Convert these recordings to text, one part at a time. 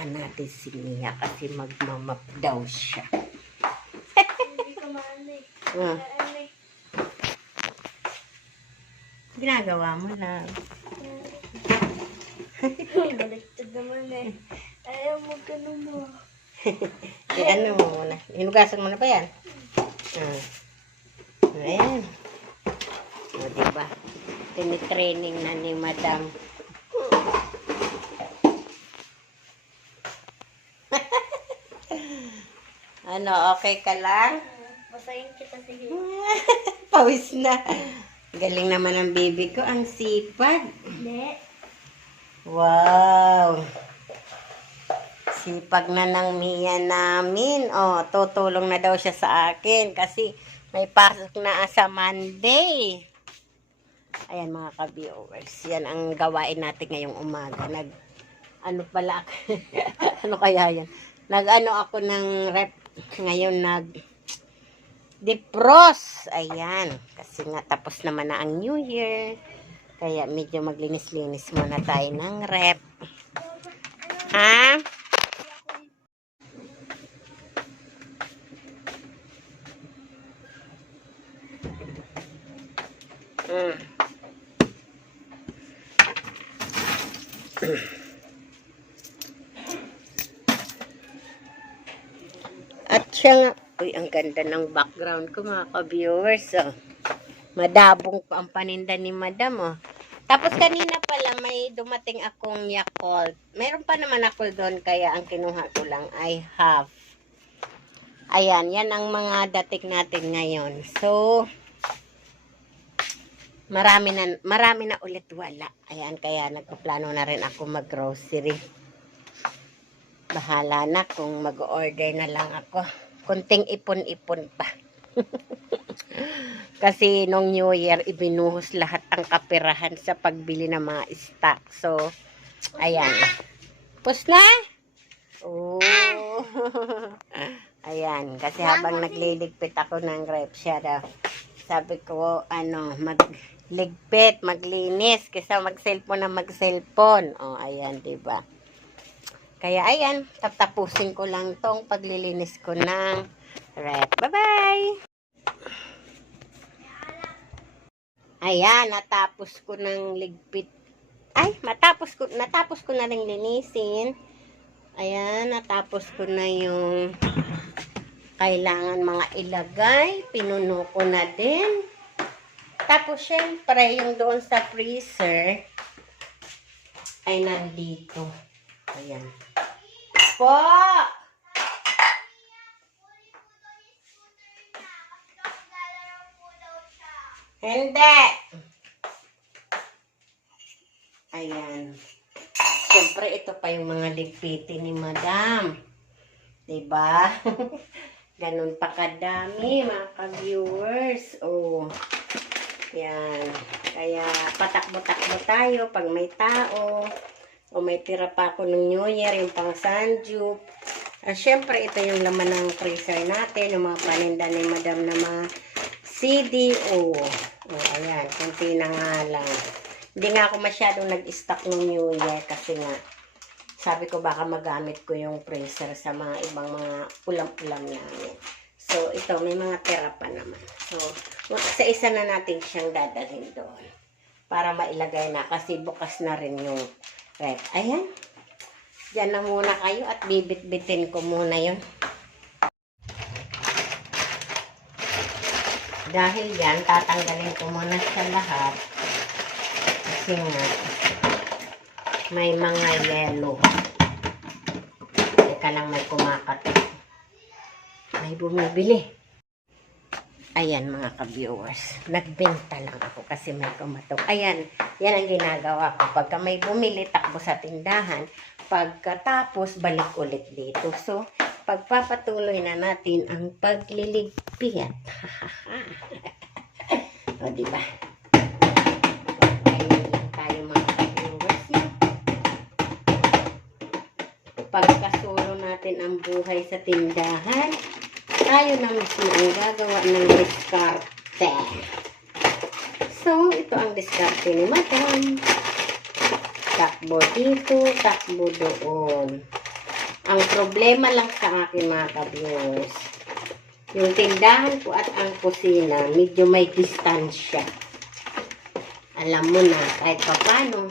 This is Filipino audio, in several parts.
Puntahan natin si Mia kasi magmamap daw siya. Hindi ko maanay. Ah, Maanay. ginagawa mo lang. Baliktad naman eh. Ayaw mo ganun mo. Eh, ano mo muna? Hinugasan mo na ba yan? Ah. Ayan. O, diba? Tinitraining na ni Madam. Ano, okay ka lang? Basahin kita sige. Pawis na. Galing naman ang baby ko. Ang sipag. Hindi. Wow! Sipag na ng Mia namin. Oh, tutulong na daw siya sa akin kasi may pasok na sa Monday. Ayan mga ka-viewers. Yan ang gawain natin ngayong umaga. Nag, ano pala, ano kaya yan? Nag-ano ako ng rep ngayon nag defrost. Ayan. Kasi nga tapos naman na ang New Year. Kaya medyo maglinis-linis muna tayo ng rep. Ha? Siya nga, uy, ang ganda ng background ko mga ka-viewers, oh. Madabong pa ang paninda ni madam, oh. Tapos kanina pala may dumating akong Yakult. Meron pa naman ako doon kaya ang kinuha ko lang ay half. Ayan, yan ang mga dating natin ngayon. So, marami na, marami na ulit wala. Ayan, kaya nagpaplano na rin ako mag-grocery. Bahala na kung mag-order na lang ako. Kunting ipon-ipon pa. Kasi nung New Year, ibinuhos lahat ang kapirahan sa pagbili ng mga stock. So, ayan. Pus na? Oh. ayan. Kasi habang nagliligpit ako ng grape siya daw. Sabi ko, ano, magligpit, maglinis. Kaysa mag-cellphone na mag-cellphone. Oh, ayan, 'di ba? Kaya ayan, tatapusin ko lang tong paglilinis ko ng rep. Bye-bye! Ayan, natapos ko ng ligpit. Ay, matapos ko, natapos ko na rin linisin. Ayan, natapos ko na yung kailangan mga ilagay. Pinuno ko na din. Tapos, syempre, yung doon sa freezer ay nandito. Ayan. Po! Hindi. Ayan. Siyempre, ito pa yung mga ligpiti ni Madam. Diba? Ganun pa kadami, mga ka-viewers. Oh. Yan. Kaya, patakbo-takbo tayo pag may tao. O may tira pa ako ng New Year, yung pang Sanjup. Ah, syempre, ito yung laman ng freezer natin, yung mga paninda ni Madam na mga CDO. Oh, ayan, kunti na nga lang. Hindi nga ako masyadong nag-stock ng New Year kasi nga, sabi ko baka magamit ko yung freezer sa mga ibang mga ulam-ulam namin. So, ito, may mga tira pa naman. So, sa isa na natin siyang dadalhin doon. Para mailagay na kasi bukas na rin yung rep. Ayan. Diyan na muna kayo at bibit-bitin ko muna yun. Dahil yan, tatanggalin ko muna sa lahat. Kasi nga, may mga yellow. Teka lang may kumakatok. May bumibili. Ayan mga ka-viewers. Nagbenta lang ako kasi may kumatok. Ayan, yan ang ginagawa ko. Pagka may bumili, takbo sa tindahan. Pagkatapos, balik ulit dito. So, pagpapatuloy na natin ang pagliligpit. o, diba? Ayan lang tayo mga ka-viewers. no? Pagkasulo natin ang buhay sa tindahan, tayo na mismo ang gagawa ng diskarte. Ito ang diskarte ni Madam. Takbo dito, takbo doon. problema lang sa akin mga ka-viewers. Yung tindahan ko at ang kusina, medyo may distansya. Alam mo na, kahit pa paano,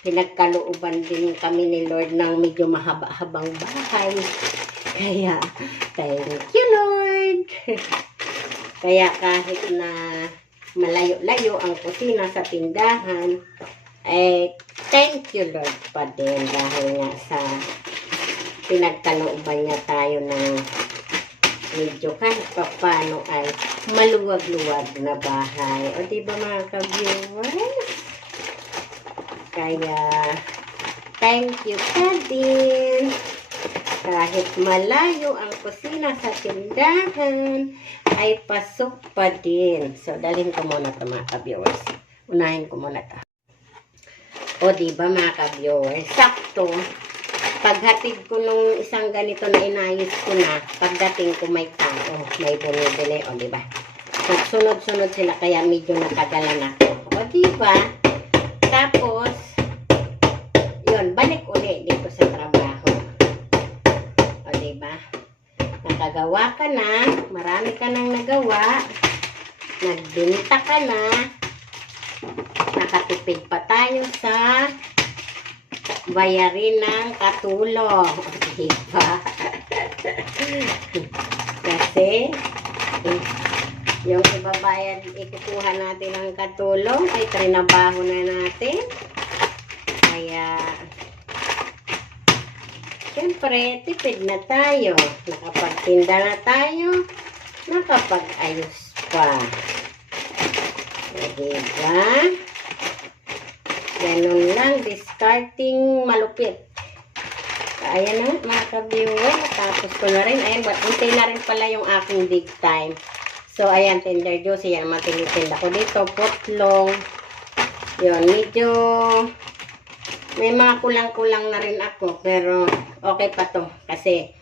pinagkalooban din kami ni Lord ng medyo mahaba-habang bahay. Kaya, thank you Lord! Kaya kahit na malayo-layo ang kusina sa tindahan, eh, thank you Lord pa din dahil nga sa pinagkalooban niya tayo ng medyo kahit pa paano ay maluwag-luwag na bahay. O di ba mga ka-viewers? Kaya, thank you pa din. Kahit malayo ang kusina sa tindahan, ay pasok pa din. So, dalhin ko muna ito mga ka-viewers. Unahin ko muna ito. O, di ba mga ka-viewers? Sakto. Paghatid ko nung isang ganito na inayos ko na, pagdating ko may tao, may bumibili, o di ba? So, sunod-sunod sila, kaya medyo natagalan ako. O, di ba? Tapos, yun, balik uli dito sa trabaho. O, di ba? Nakagawa ka na, marami ka nang nagawa, nagbinta ka na, nakatipid pa tayo sa bayarin ng katulong. Diba? Kasi, eh, yung ibabayad, ikukuha natin ng katulong, ay trinabaho na natin. Kaya, syempre, tipid na tayo. Nakapagtinda na tayo, nakapag-ayos pa. O, diba? Ganun lang, discarding malupit. Ayan na, mga ka-viewer, natapos ko na rin. Ayan, untay na rin pala yung aking big time. So, ayan, tender juice, yan, matinitinda ko dito, putlong. Yun, medyo, may mga kulang-kulang na rin ako, pero okay pa to, kasi,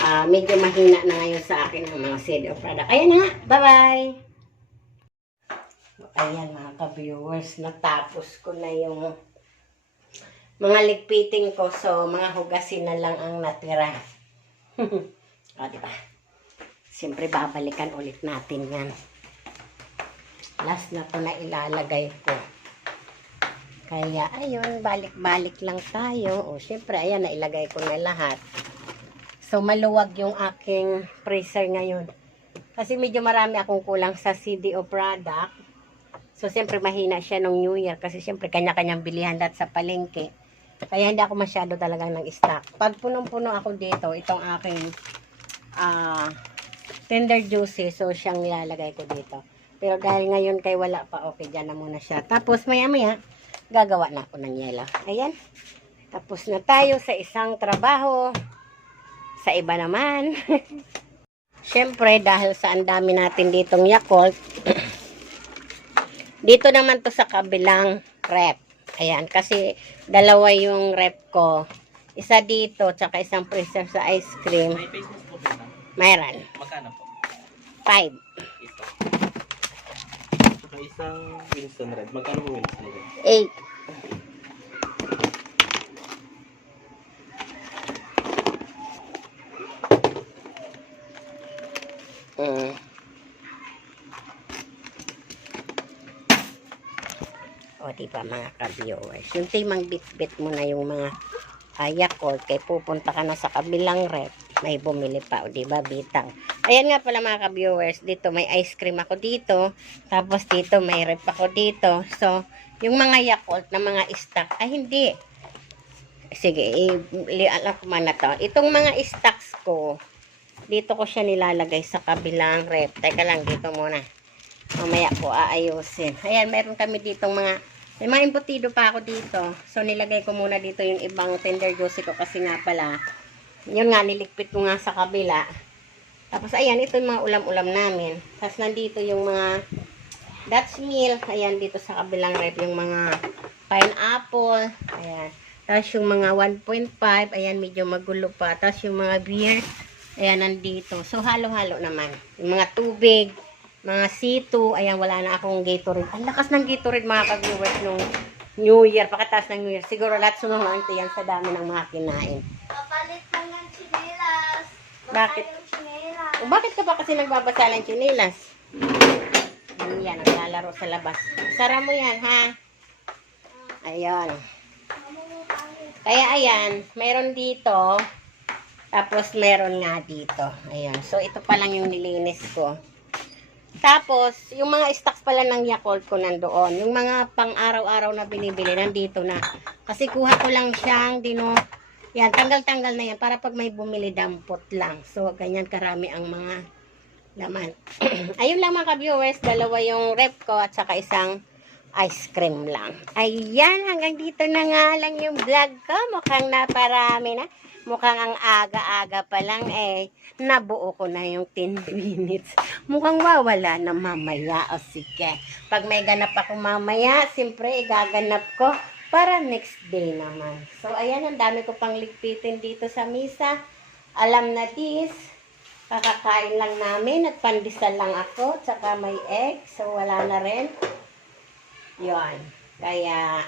ah medyo mahina na ngayon sa akin ang mga CDO product. Ayan na, bye-bye! Ayan mga ka-viewers, natapos ko na yung mga ligpiting ko. So, mga hugasin na lang ang natira. o, diba? Siyempre, babalikan ulit natin yan. Last na to na ilalagay ko. Kaya, ayun, balik-balik lang tayo. O, siyempre, ayan, nailagay ko na lahat. So, maluwag yung aking freezer ngayon. Kasi medyo marami akong kulang sa CDO product. So, siyempre, mahina siya nung New Year. Kasi, siyempre, kanya-kanyang bilihan lahat sa palengke. Kaya, hindi ako masyado talagang nag-stock. Pag punong-puno ako dito, itong aking ah tender juice, so, siyang nilalagay ko dito. Pero, dahil ngayon kay wala pa, okay, dyan na muna siya. Tapos, maya-maya, gagawa na ako ng yelo. Ayan. Tapos na tayo sa isang trabaho. Sa iba naman. Siyempre, dahil sa ang dami natin ditong Yakult, dito naman to sa kabilang rep. Ayan, kasi dalawa yung rep ko. Isa dito, tsaka isang freezer sa ice cream. May face mask po ba? Mayroon. Magkano po? Five. Isa. Saka isang Winston Red. Magkano po Winston Red? Eight. Di ba mga ka-viewers? Yung timang bit-bit mo na yung mga ayakol, kay pupunta ka na sa kabilang rep, may bumili pa, o ba, bitang. Ayan nga pala mga ka-viewers, dito may ice cream ako dito, tapos dito may rep ako dito. So, yung mga Yakult na mga stock, ay hindi. Sige, i-alam ko man na to. Itong mga stocks ko, dito ko siya nilalagay sa kabilang rep. Teka lang, dito muna. Mamaya ko aayusin. Ayan, meron kami ditong mga, may mga embutido pa ako dito. So, nilagay ko muna dito yung ibang tender juice ko kasi nga pala, yun nga, nilikpit ko nga sa kabila. Tapos, ayan, ito yung mga ulam-ulam namin. Tapos, nandito yung mga Dutch meal. Ayan, dito sa kabilang rep, yung mga pineapple. Ayan. Tapos, yung mga 1.5. Ayan, medyo magulo pa. Tapos, yung mga beer. Ayan, nandito. So, halo-halo naman. Yung mga tubig, mga C2. Ayan, wala na akong Gatorade. Ang lakas ng Gatorade, mga ka-viewers, nung New Year. Pakataas ng New Year. Siguro lahat sumamante yan sa dami ng mga kinain. Papa, Palit lang ng chinelas. Bakit? Chinelas. O, bakit ka ba kasi nagbabasa ng chinilas? Yan, naglalaro sa labas. Sara mo yan, ha? Ayan. Kaya ayan, meron dito. Tapos meron nga dito. Ayan. So, ito pa lang yung nilinis ko. Tapos, yung mga stocks pala ng Yakult ko nandoon. Yung mga pang araw-araw na binibili, nandito na. Kasi kuha ko lang siyang dino. Yan, tanggal-tanggal na yan para pag may bumili, dampot lang. So, ganyan karami ang mga laman. Ayun lang mga ka-viewers, dalawa yung rep ko at saka isang ice cream lang. Ayan, hanggang dito na nga lang yung vlog ko. Mukhang naparami na. Mukhang ang aga-aga pa lang eh. Nabuo ko na yung 10 minutes. Mukhang wawala na mamaya. O sige. Pag may ganap ako mamaya, siyempre igaganap ko para next day naman. So, ayan, ang dami ko pang ligpitin dito sa misa. Alam na this. Kakakain lang namin at pandesal lang ako. Tsaka may egg. So, wala na rin. Yon. Kaya,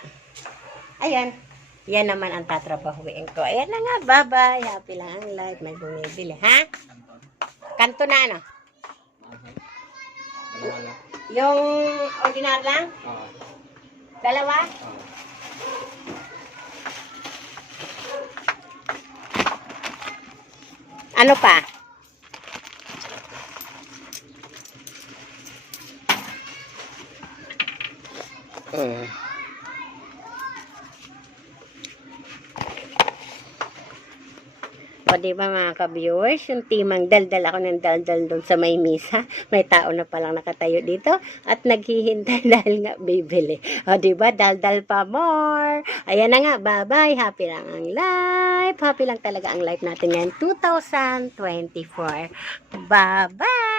ayan. Yan naman ang tatrabahuin ko. Ayan na nga, bye-bye. Happy lang ang life. May bumibili, ha? Kanto na, ano? Yung ordinary lang? Oo. Dalawa? Oo. Ano pa? O, di ba mga ka-viewers, yung timang daldal ako ng daldal doon sa may misa. May tao na palang nakatayo dito at naghihintay dahil nga bibili. O, di ba, daldal pa more. Ayan na nga, bye-bye. Happy lang ang life. Happy lang talaga ang life natin ngayon, 2024. Bye-bye.